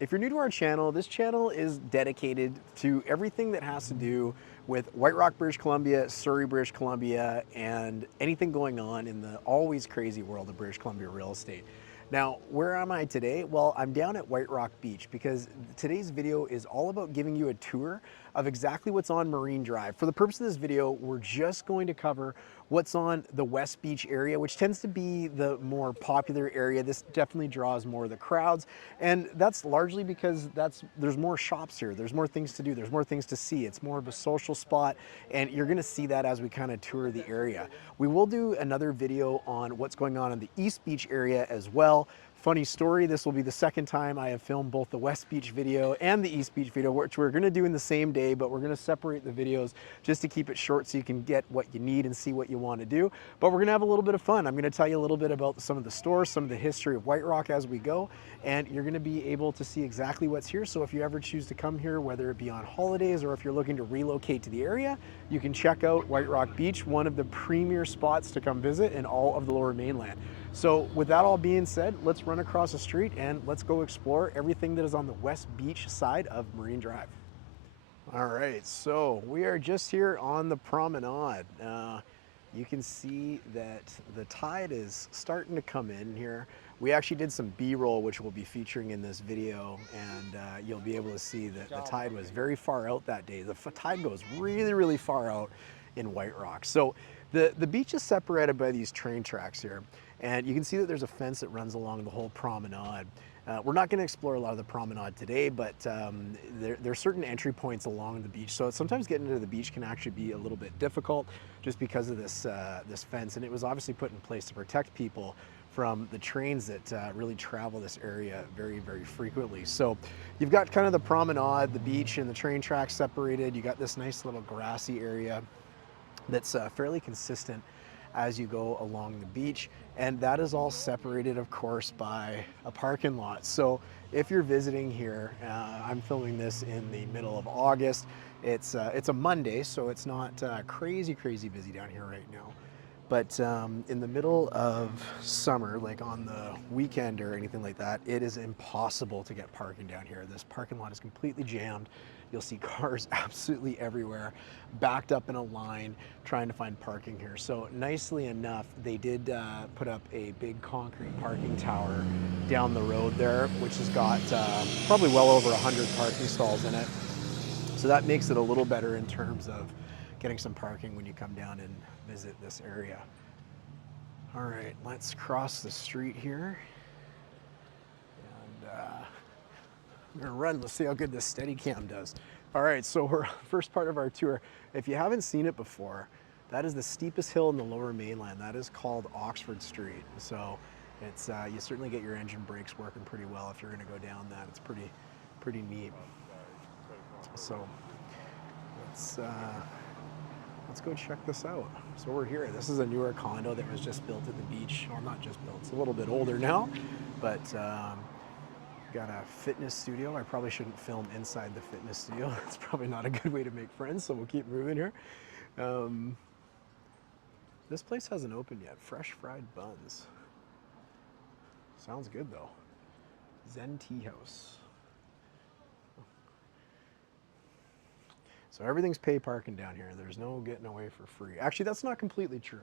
If you're new to our channel, this channel is dedicated to everything that has to do with White Rock, British Columbia, Surrey, British Columbia, and anything going on in the always crazy world of British Columbia real estate. Now, where am I today? Well, I'm down at White Rock Beach because today's video is all about giving you a tour of exactly what's on Marine Drive. For the purpose of this video, we're just going to cover what's on the West Beach area, which tends to be the more popular area. This definitely draws more of the crowds, and that's largely because there's more shops here, there's more things to do, there's more things to see. It's more of a social spot, and you're going to see that as we kind of tour the area. We will do another video on what's going on in the East Beach area as well. Funny story, this will be the second time I have filmed both the West Beach video and the East Beach video, which we're gonna do in the same day, but we're gonna separate the videos just to keep it short so you can get what you need and see what you wanna do. But we're gonna have a little bit of fun. I'm gonna tell you a little bit about some of the stores, some of the history of White Rock as we go, and you're gonna be able to see exactly what's here. So if you ever choose to come here, whether it be on holidays or if you're looking to relocate to the area, you can check out White Rock Beach, one of the premier spots to come visit in all of the Lower Mainland. So with that all being said, let's run across the street and let's go explore everything that is on the West Beach side of Marine Drive. All right, so we are just here on the Promenade. You can see that the tide is starting to come in here. We actually did some B-roll, which we'll be featuring in this video, and you'll be able to see that the tide was very far out that day. The tide goes really, really far out in White Rock. So the beach is separated by these train tracks here, and you can see that there's a fence that runs along the whole promenade. We're not going to explore a lot of the promenade today, but there are certain entry points along the beach. So sometimes getting into the beach can actually be a little bit difficult just because of this fence. And it was obviously put in place to protect people from the trains that really travel this area very, very frequently. So you've got kind of the promenade, the beach, and the train tracks separated. You got this nice little grassy area that's fairly consistent as you go along the beach, and that is all separated, of course, by a parking lot. So if you're visiting here, I'm filming this in the middle of August. It's a Monday, so it's not crazy busy down here right now. But in the middle of summer, like on the weekend or anything like that, it is impossible to get parking down here. This parking lot is completely jammed. You'll see cars absolutely everywhere, backed up in a line, trying to find parking here. So nicely enough, they did put up a big concrete parking tower down the road there, which has got probably well over 100 parking stalls in it. So that makes it a little better in terms of getting some parking when you come down and visit this area. All right, let's cross the street here. And I'm gonna run, let's see how good this Steadicam does. All right, so we're first part of our tour. If you haven't seen it before, that is the steepest hill in the Lower Mainland. That is called Oxford Street. So it's you certainly get your engine brakes working pretty well if you're gonna go down that. It's pretty neat. So let's go check this out. So we're here. This is a newer condo that was just built at the beach. Well, not just built, it's a little bit older now, but got a fitness studio. I probably shouldn't film inside the fitness studio. It's probably not a good way to make friends, so we'll keep moving here. This place hasn't opened yet. Fresh fried buns. Sounds good though. Zen Tea House. So everything's pay parking down here. There's no getting away for free. Actually, that's not completely true.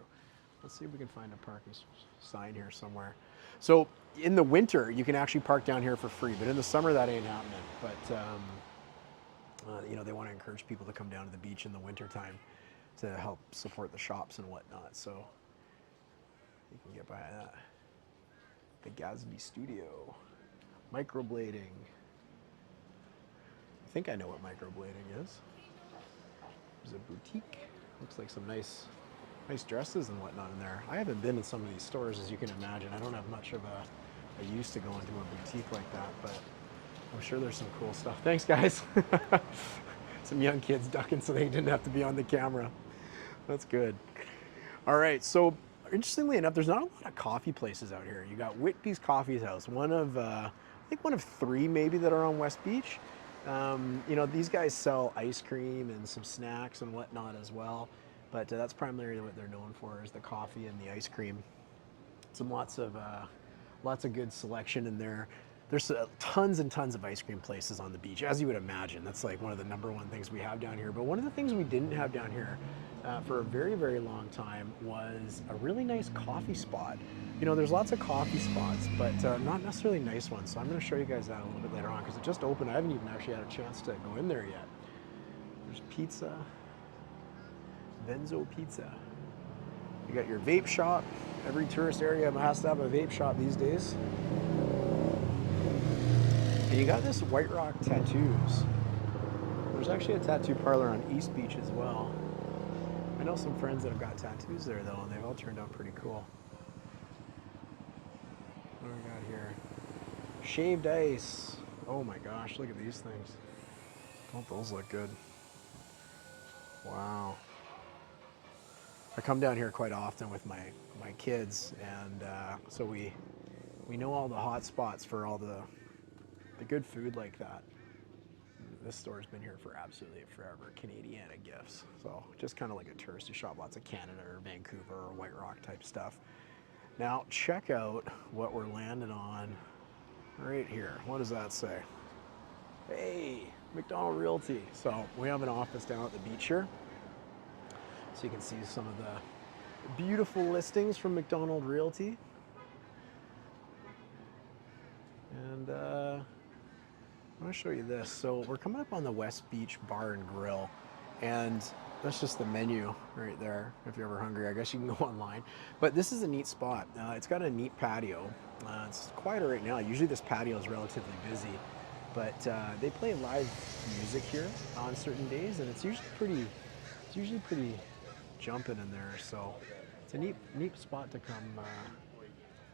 Let's see if we can find a parking sign here somewhere. So in the winter, you can actually park down here for free, but in the summer, that ain't happening. But you know, they want to encourage people to come down to the beach in the wintertime to help support the shops and whatnot. So you can get by that. The Gatsby Studio. Microblading. I think I know what microblading is. There's a boutique. Looks like some nice dresses and whatnot in there. I haven't been in some of these stores, as you can imagine. I don't have much of a use to going to a boutique like that, but I'm sure there's some cool stuff. Thanks, guys. Some young kids ducking so they didn't have to be on the camera. That's good. All right, so interestingly enough, there's not a lot of coffee places out here. You got Whitby's Coffee House, one of, I think one of 3 maybe that are on West Beach. You know, these guys sell ice cream and some snacks and whatnot as well, but that's primarily what they're known for, is the coffee and the ice cream. Some lots of good selection in there. There's tons and tons of ice cream places on the beach, as you would imagine. That's like one of the number one things we have down here. But one of the things we didn't have down here for a very, very long time was a really nice coffee spot. You know, there's lots of coffee spots, but not necessarily nice ones. So I'm going to show you guys that a little bit later on because it just opened. I haven't even actually had a chance to go in there yet. There's pizza, Venzo Pizza. You got your vape shop. Every tourist area has to have a vape shop these days. And you got this White Rock tattoos. There's actually a tattoo parlor on East Beach as well. I know some friends that have got tattoos there though, and they've all turned out pretty cool. What do we got here? Shaved ice. Oh my gosh, look at these things. Don't those look good? Wow. I come down here quite often with my kids, and so we know all the hot spots for all the good food like that. This store's been here for absolutely forever. Canadiana Gifts. So just kind of like a touristy shop, lots of Canada or Vancouver or White Rock type stuff. Now check out what we're landing on right here. What does that say? Hey, McDonald Realty. So we have an office down at the beach here. So you can see some of the beautiful listings from McDonald Realty. And I'm going to show you this. So we're coming up on the West Beach Bar and Grill, and that's just the menu right there. If you're ever hungry, I guess you can go online. But this is a neat spot. It's got a neat patio. It's quieter right now. Usually this patio is relatively busy, but they play live music here on certain days, and it's usually pretty jumping in there. So it's a neat spot to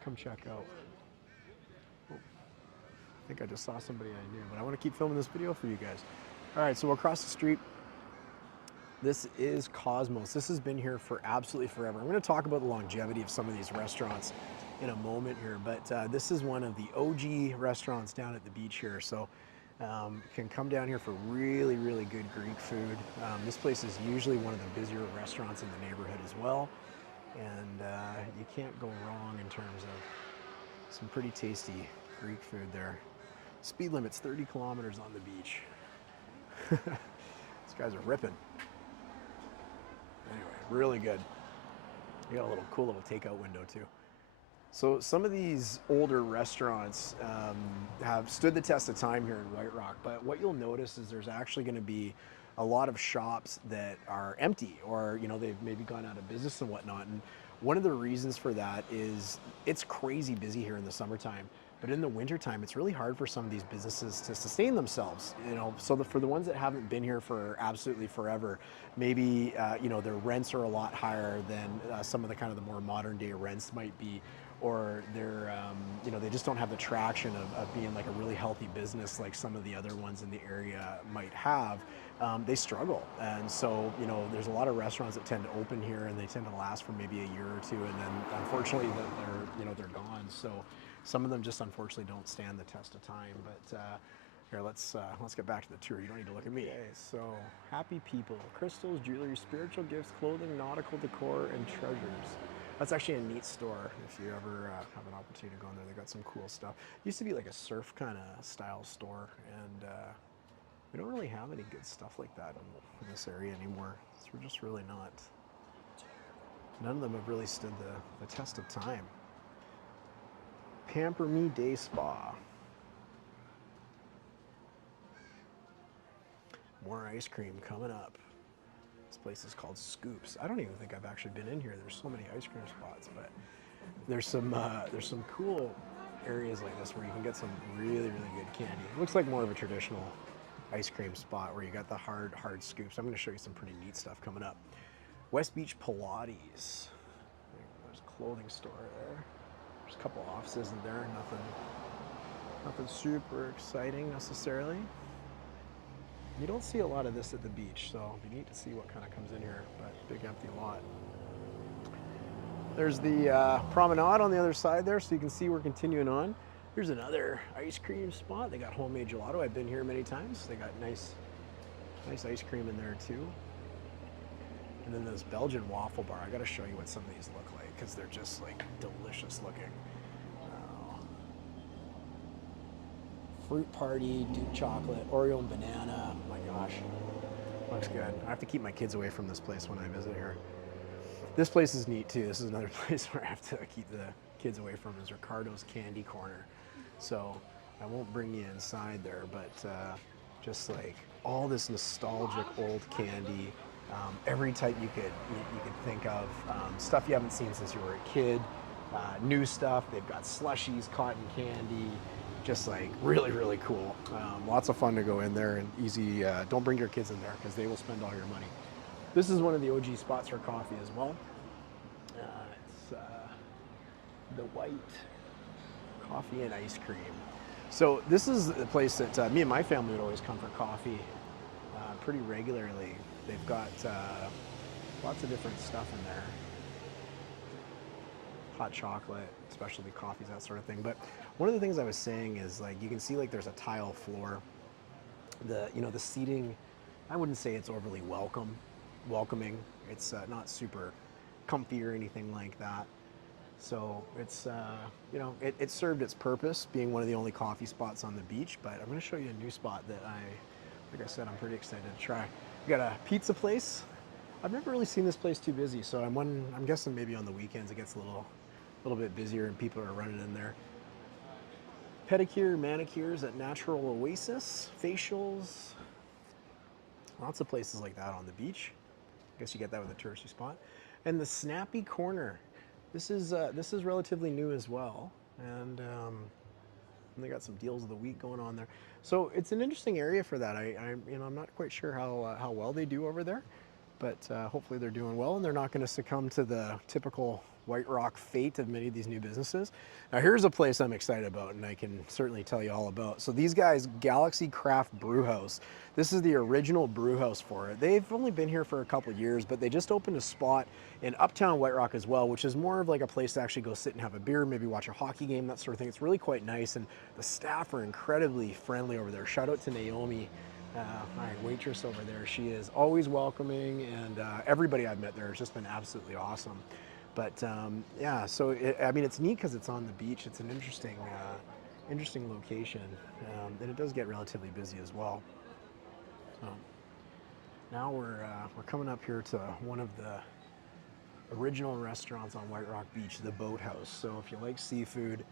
come check out. I think I just saw somebody I knew, but I want to keep filming this video for you guys. All right, so across the street, this is Cosmos. This has been here for absolutely forever. I'm going to talk about the longevity of some of these restaurants in a moment here, but this is one of the OG restaurants down at the beach here. So can come down here for really, really good Greek food. This place is usually one of the busier restaurants in the neighborhood as well, and you can't go wrong in terms of some pretty tasty Greek food there. Speed limit's 30 kilometers on the beach. These guys are ripping. Anyway, really good. You got a cool little takeout window too. So some of these older restaurants have stood the test of time here in White Rock, but what you'll notice is there's actually going to be a lot of shops that are empty, or they've maybe gone out of business and whatnot. And one of the reasons for that is it's crazy busy here in the summertime. But in the wintertime, it's really hard for some of these businesses to sustain themselves. So for the ones that haven't been here for absolutely forever, maybe their rents are a lot higher than some of the kind of the more modern day rents might be, or they're they just don't have the traction of being like a really healthy business like some of the other ones in the area might have. They struggle, and so there's a lot of restaurants that tend to open here and they tend to last for maybe a year or two, and then unfortunately they're gone. So some of them just unfortunately don't stand the test of time. But here, let's get back to the tour. You don't need to look at me. Okay, so happy people, crystals, jewelry, spiritual gifts, clothing, nautical decor, and treasures. That's actually a neat store. If you ever have an opportunity to go in there, they got some cool stuff. It used to be like a surf kind of style store, and we don't really have any good stuff like that in this area anymore. So we're just really not. None of them have really stood the test of time. Pamper Me Day Spa. More ice cream coming up. This place is called Scoops. I don't even think I've actually been in here. There's so many ice cream spots, but there's some cool areas like this where you can get some really, really good candy. It looks like more of a traditional ice cream spot where you got the hard scoops. I'm going to show you some pretty neat stuff coming up. West Beach Pilates. There's a clothing store there. There's a couple offices in there. Nothing super exciting necessarily. You don't see a lot of this at the beach, so it'd be neat to see what kind of comes in here, but big empty lot. There's the Promenade on the other side there, so you can see we're continuing on. Here's another ice cream spot. They got homemade gelato. I've been here many times. They got nice ice cream in there too. And then this Belgian waffle bar. I gotta show you what some of these look like because they're just like delicious looking. fruit party, Duke chocolate, Oreo and banana. Oh my gosh, looks good. I have to keep my kids away from this place when I visit here. This place is neat too. This is another place where I have to keep the kids away from, is Ricardo's Candy Corner. So I won't bring you inside there, but just like all this nostalgic old candy, every type you could think of, stuff you haven't seen since you were a kid, new stuff. They've got slushies, cotton candy, just like really, really cool. Lots of fun to go in there, and easy. Don't bring your kids in there because they will spend all your money. This is one of the OG spots for coffee as well. It's the White Coffee and Ice Cream. So this is the place that me and my family would always come for coffee pretty regularly. They've got lots of different stuff in there. Hot chocolate, specialty coffees, that sort of thing. But one of the things I was saying is, like, you can see like there's a tile floor. The seating, I wouldn't say it's overly welcoming. It's not super comfy or anything like that. So it's it served its purpose, being one of the only coffee spots on the beach. But I'm going to show you a new spot that like I said, I'm pretty excited to try. We got a pizza place. I've never really seen this place too busy, so I'm guessing maybe on the weekends it gets a little bit busier and people are running in there. Pedicure, manicures at Natural Oasis, facials, lots of places like that on the beach. I guess you get that with a touristy spot. And the Snappy Corner. This is relatively new as well, and they got some deals of the week going on there. So it's an interesting area for that. I'm not quite sure how well they do over there, but hopefully they're doing well and they're not going to succumb to the typical White Rock fate of many of these new businesses. Now here's a place I'm excited about, and I can certainly tell you all about. So these guys, Galaxy Craft Brew House. This is the original brew house for it. They've only been here for a couple of years, but they just opened a spot in Uptown White Rock as well, which is more of like a place to actually go sit and have a beer, maybe watch a hockey game, that sort of thing. It's really quite nice, and the staff are incredibly friendly over there. Shout out to Naomi, my waitress over there. She is always welcoming, and everybody I've met there has just been absolutely awesome. But yeah, so it's neat because it's on the beach. It's an interesting location, and it does get relatively busy as well. So now we're coming up here to one of the original restaurants on White Rock Beach, the Boathouse. So if you like seafood,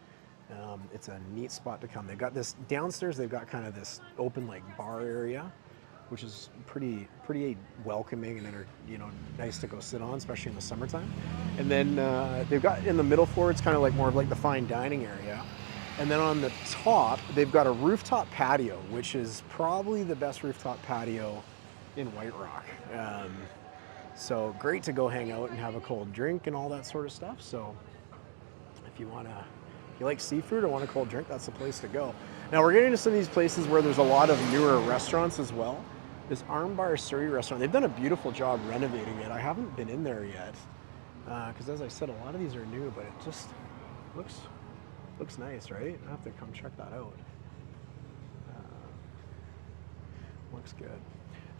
it's a neat spot to come. They've got this downstairs. They've got kind of this open like bar area, which is pretty welcoming and nice to go sit on, especially in the summertime. And then they've got in the middle floor, it's kind of like more of like the fine dining area. And then on the top, they've got a rooftop patio, which is probably the best rooftop patio in White Rock. So great to go hang out and have a cold drink and all that sort of stuff. So if you like seafood or want a cold drink, that's the place to go. Now we're getting to some of these places where there's a lot of newer restaurants as well. This Armbar Surrey restaurant, they've done a beautiful job renovating it. I haven't been in there yet because, as I said, a lot of these are new, but it just looks nice, right? I have to come check that out. Looks good.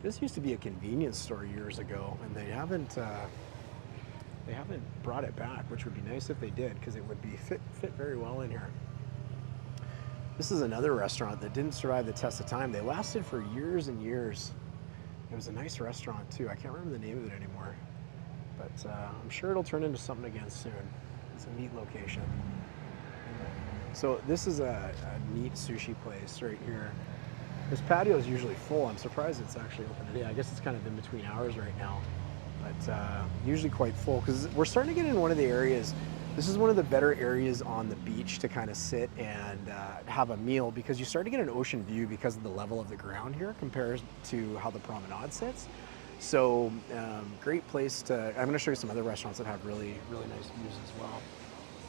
This used to be a convenience store years ago, and they haven't brought it back, which would be nice if they did, because it would be fit very well in here. This is another restaurant that didn't survive the test of time. They lasted for years and years. It was a nice restaurant too. I can't remember the name of it anymore, but I'm sure it'll turn into something again soon. It's a neat location. So this is a neat sushi place right here. This patio is usually full. I'm surprised it's actually open today. I guess it's kind of in between hours right now, but usually quite full because we're starting to get in one of the areas. This is one of the better areas on the beach to kind of sit and have a meal, because you start to get an ocean view because of the level of the ground here compared to how the Promenade sits. So great place to, I'm going to show you some other restaurants that have really, really nice views as well.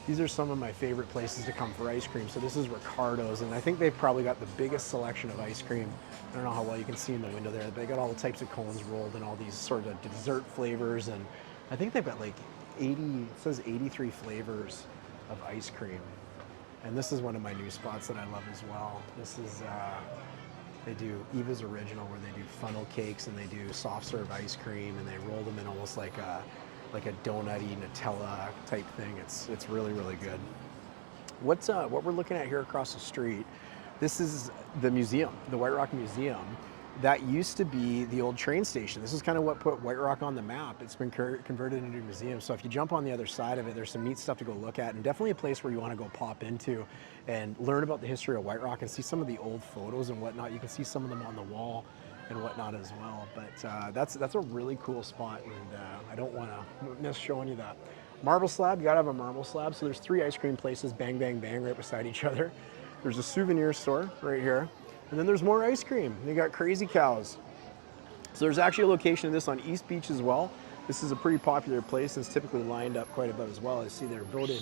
These are some of my favorite places to come for ice cream. So this is Ricardo's, and I think they've probably got the biggest selection of ice cream. I don't know how well you can see in the window there, but they got all the types of cones rolled and all these sort of dessert flavors, and I think they've got like 83 flavors of ice cream. And this is one of my new spots that I love as well. This is, they do Eva's Original, where they do funnel cakes and they do soft serve ice cream, and they roll them in almost like a donutty Nutella type thing. It's really, really good. What we're looking at here across the street, This is the museum, the White Rock Museum. That used to be the old train station. This is kind of what put White Rock on the map. It's been converted into a museum. So if you jump on the other side of it, there's some neat stuff to go look at, and definitely a place where you want to go pop into and learn about the history of White Rock and see some of the old photos and whatnot. You can see some of them on the wall and whatnot as well. But that's a really cool spot, and I don't want to miss showing you that. Marble slab, you gotta have a marble slab. So there's 3 ice cream places, bang, bang, bang, right beside each other. There's a souvenir store right here. And then there's more ice cream. You got Crazy Cows. So there's actually a location of this on East Beach as well. This is a pretty popular place and it's typically lined up quite a bit as well. I see they're voted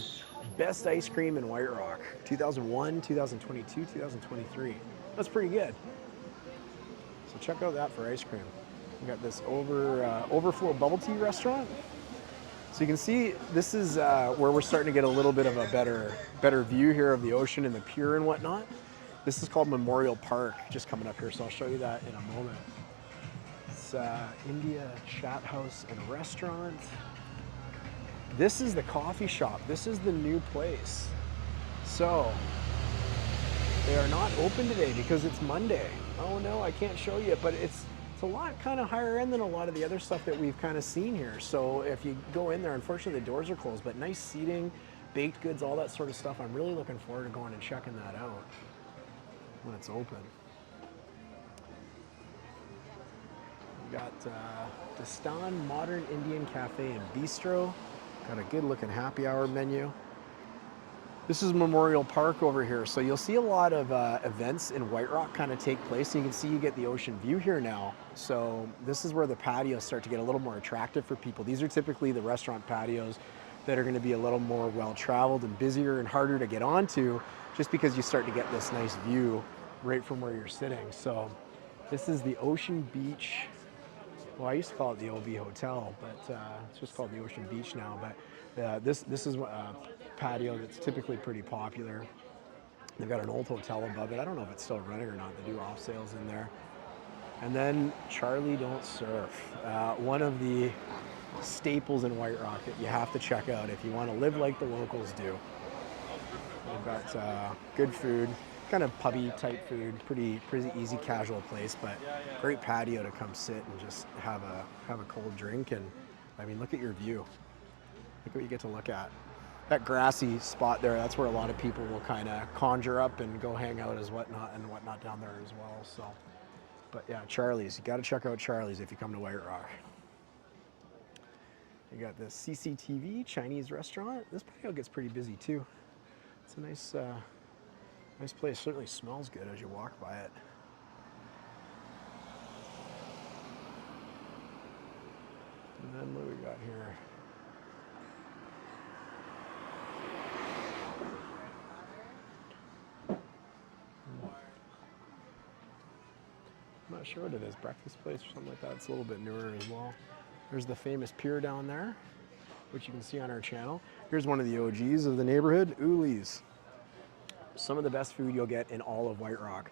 best ice cream in White Rock, 2001, 2022, 2023. That's pretty good. So check out that for ice cream. We got this overflow bubble tea restaurant. So you can see this is where we're starting to get a little bit of a better view here of the ocean and the pier and whatnot. This is called Memorial Park, just coming up here, so I'll show you that in a moment. It's India Chat House and Restaurant. This is the coffee shop. This is the new place. So they are not open today because it's Monday. Oh no, I can't show you, but it's a lot kind of higher end than a lot of the other stuff that we've kind of seen here. So if you go in there, unfortunately the doors are closed, but nice seating, baked goods, all that sort of stuff. I'm really looking forward to going and checking that out when it's open. We got Dastan Modern Indian Cafe and Bistro. Got a good looking happy hour menu. This is Memorial Park over here, so you'll see a lot of events in White Rock kind of take place. And you can see you get the ocean view here now. So this is where the patios start to get a little more attractive for people. These are typically the restaurant patios that are going to be a little more well-traveled and busier and harder to get onto, just because you start to get this nice view right from where you're sitting. So this is the Ocean Beach. Well, I used to call it the OB Hotel, but it's just called the Ocean Beach now. But this is patio that's typically pretty popular. They've got an old hotel above it. I don't know if it's still running or not. They do off sales in there. And then Charlie Don't Surf, one of the staples in White Rock that you have to check out if you want to live like the locals do. They've got good food, kind of pubby type food, pretty easy casual place, but great patio to come sit and just have a cold drink. And I mean, look at your view. Look what you get to look at. That grassy spot there, that's where a lot of people will kind of conjure up and go hang out as whatnot down there as well. So, but yeah, Charlie's. You got to check out Charlie's if you come to White Rock. You got the CCTV Chinese restaurant. This patio gets pretty busy too. It's a nice place. Certainly smells good as you walk by it. And then what do we got here? I'm not sure what it is, breakfast place or something like that. It's a little bit newer as well. There's the famous pier down there, which you can see on our channel. Here's one of the OGs of the neighborhood, Uli's. Some of the best food you'll get in all of White Rock.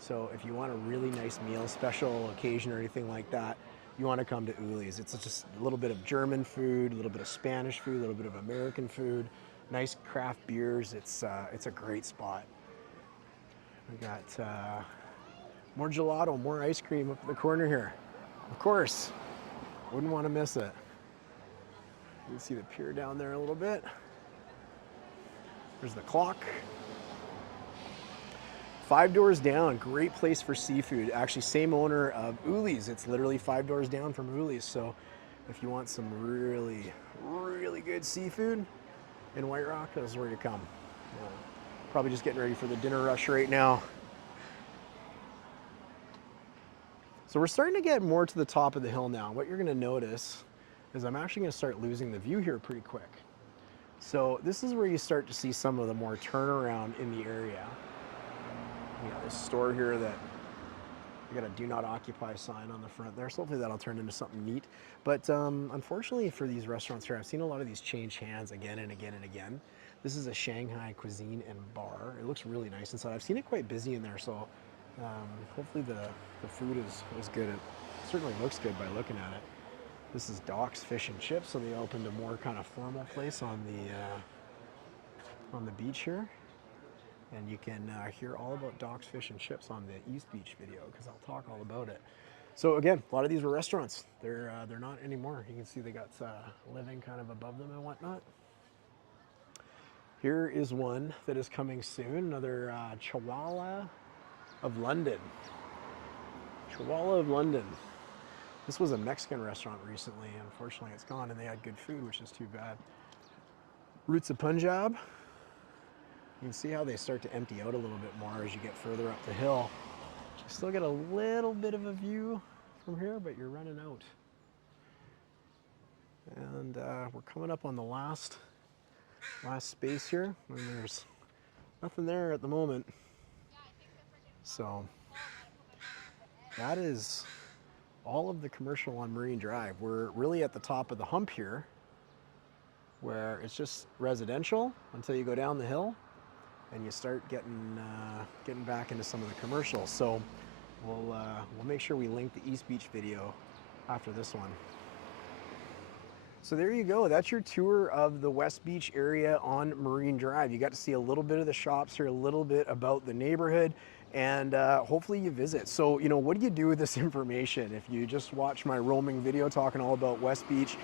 So if you want a really nice meal, special occasion or anything like that, you want to come to Uli's. It's just a little bit of German food, a little bit of Spanish food, a little bit of American food, nice craft beers. It's a great spot. We got more gelato, more ice cream up in the corner here. Of course, wouldn't want to miss it. You can see the pier down there a little bit. There's the clock. 5 doors down, great place for seafood. Actually, same owner of Uli's. It's literally 5 doors down from Uli's. So if you want some really good seafood in White Rock, that's where you come. Probably just getting ready for the dinner rush right now. So we're starting to get more to the top of the hill now. What you're gonna notice is I'm actually gonna start losing the view here pretty quick. So this is where you start to see some of the more turnaround in the area. We got this store here that we got a do not occupy sign on the front there. So hopefully that'll turn into something neat. But unfortunately for these restaurants here, I've seen a lot of these change hands again and again and again. This is a Shanghai cuisine and bar. It looks really nice inside. I've seen it quite busy in there, so hopefully the food is good. It certainly looks good by looking at it. This is Doc's Fish and Chips, so they opened a more kind of formal place on the beach here. and you can hear all about Doc's Fish and Chips on the East Beach video because I'll talk all about it. So again, a lot of these were restaurants. They're not anymore. You can see they got living kind of above them and whatnot. Here is one that is coming soon, another Chihuahua of London. Chihuahua of London. This was a Mexican restaurant recently. Unfortunately, it's gone, and they had good food, which is too bad. Roots of Punjab. You can see how they start to empty out a little bit more as you get further up the hill. You still get a little bit of a view from here, but you're running out. And we're coming up on the last space here, and there's nothing there at the moment. So that is all of the commercial on Marine Drive. We're really at the top of the hump here, where it's just residential until you go down the hill and you start getting back into some of the commercials. So we'll make sure we link the East Beach video after this one. So there you go. That's your tour of the West Beach area on Marine Drive. You got to see a little bit of the shops here, a little bit about the neighborhood, and hopefully you visit. So, you know, what do you do with this information? If you just watch my roaming video talking all about West Beach,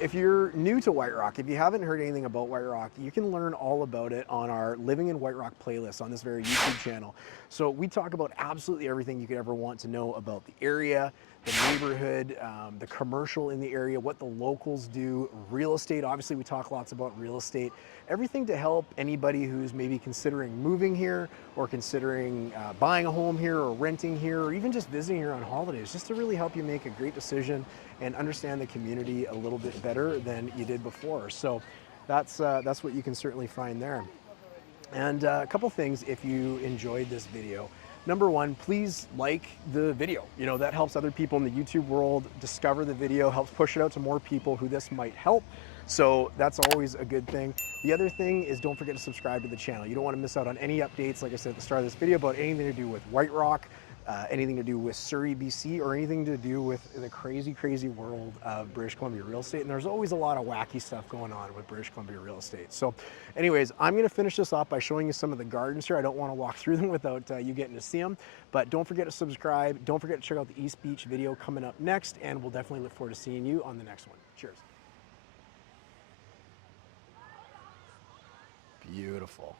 if you're new to White Rock, if you haven't heard anything about White Rock, you can learn all about it on our Living in White Rock playlist on this very YouTube channel. So we talk about absolutely everything you could ever want to know about the area, the neighborhood, the commercial in the area, what the locals do, real estate. Obviously, we talk lots about real estate. Everything to help anybody who's maybe considering moving here or considering buying a home here or renting here or even just visiting here on holidays, just to really help you make a great decision and understand the community a little bit better than you did before. So that's what you can certainly find there. And a couple things if you enjoyed this video. Number one, please like the video. You know, that helps other people in the YouTube world discover the video, helps push it out to more people who this might help. So that's always a good thing. The other thing is don't forget to subscribe to the channel. You don't want to miss out on any updates, like I said at the start of this video, about anything to do with White Rock, anything to do with Surrey BC, or anything to do with the crazy world of British Columbia real estate. And there's always a lot of wacky stuff going on with British Columbia real estate. So anyways, I'm going to finish this off by showing you some of the gardens here. I don't want to walk through them without you getting to see them, but don't forget to subscribe. Don't forget to check out the East Beach video coming up next, and we'll definitely look forward to seeing you on the next one. Cheers. Beautiful.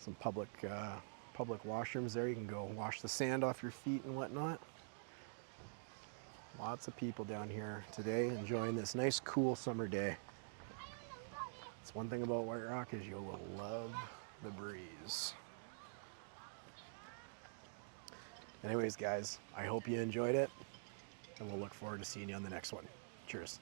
Some public washrooms there. You can go wash the sand off your feet and whatnot. Lots of people down here today enjoying this nice cool summer day. That's one thing about White Rock is you will love the breeze. Anyways, guys, I hope you enjoyed it, and we'll look forward to seeing you on the next one. Cheers.